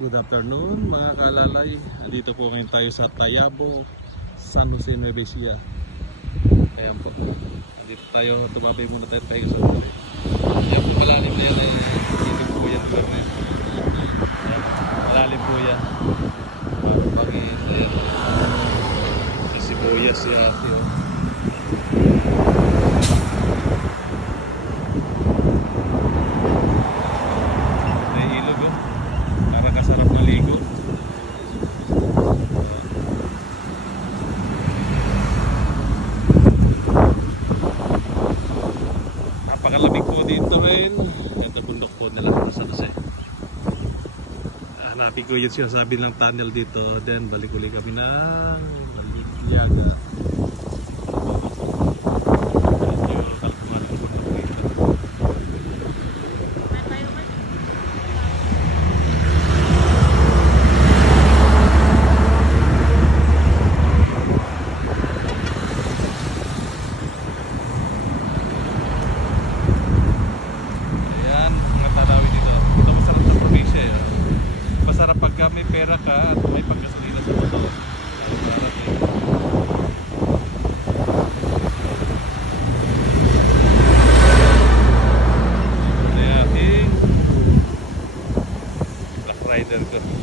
Good afternoon mga kaalalay. Dito po ngayon tayo sa Tayabo, San Jose, Nueva Ecija. Ayan po. Dito tayo, tumabay muna tayo sa ulit. Ayan po, malalim na yan ay hindi po yan. Ayan, malalim po yan. Pangin, ayan. Sa sibuyas si ate. Napakalamig po dito rin. Ito bundok po nila sa San Jose. Hanapin ko yung sinasabi ng tunnel dito. Then balik ulit kami ng Balikyaga. Masarap pagka may pera ka at may pagkasalina sa motor. Ito na ating Black Rider ko.